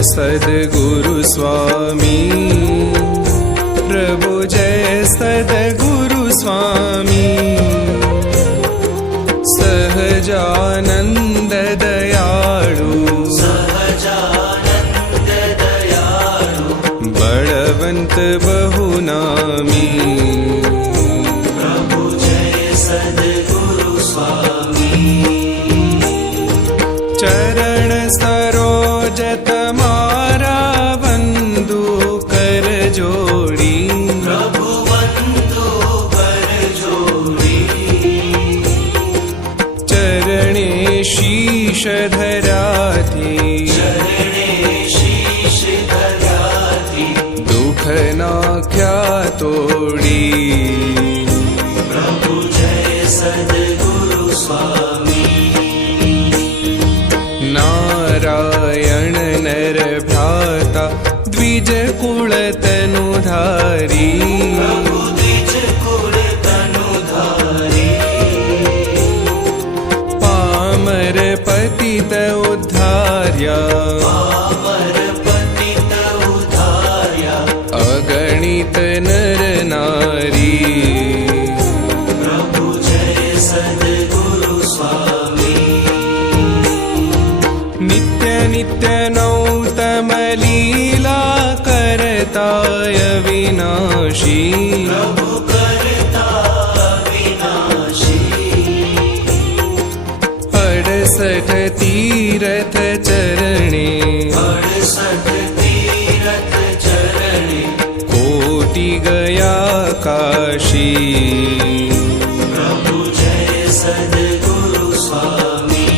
सद्गुरु स्वामी, प्रभु जय सद्गुरु स्वामी। सहजानंद दयाळु, बलवंत बहुनामी, प्रभु जय सद्गुरु स्वामी। चरण सरोज तमारा वंदु कर जोड़ी, प्रभु वंदु कर जोड़ी। चरणे शीश धराधि, चरणे शीश धराधि। दुख नाख्या तोड़ी, प्रभु जय सद्गुरु स्वामी। नारायण नर भ्राता द्विज कुल तनुधारी, प्रभु द्विज कुल तनुधारी। पामर पतित उद्धार्या, पामर पतित उद्धार्या। अगणित नर नारी, प्रभु जय सद्गुरु स्वामी। नित्य नित्य नौतम लीला करताय विनाशी, प्रभु करता विनाशी। 68 तीरथ चरणे, 68 तीरथ चरणे। कोटि गया काशी, प्रभु जय सद्गुरु स्वामी।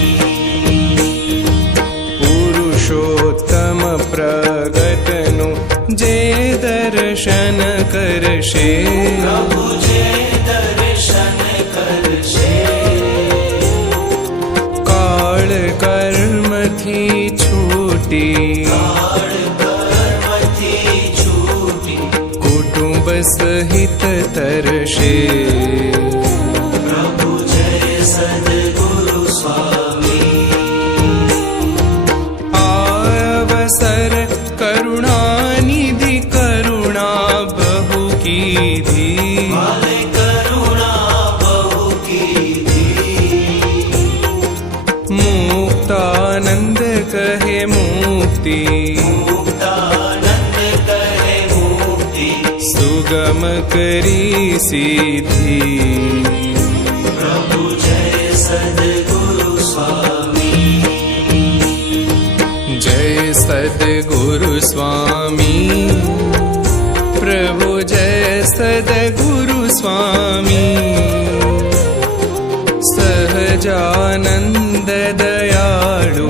पुरुषोत्तम प्रगटनु जे दर्शन करशे, प्रभु जय दर्शन करशे। काल कर्म थी छूटी, काळ कर्मथी छूटी। कुटुंब सहित तरशे, प्रभु जय सद्गुरु स्वामी। अवसर करुणानिधि करुणा बहु कीधी, माले करुणा बहु कीधी। मुक्तानंद कहे मुक्ति, मुक्तानंद कहे मुक्ति। सुगम करी सिद्धि, प्रभु जय सद्गुरु स्वामी। जय सद्गुरु स्वामी, प्रभु जय सद्गुरु स्वामी। सहजानंद दयाळु,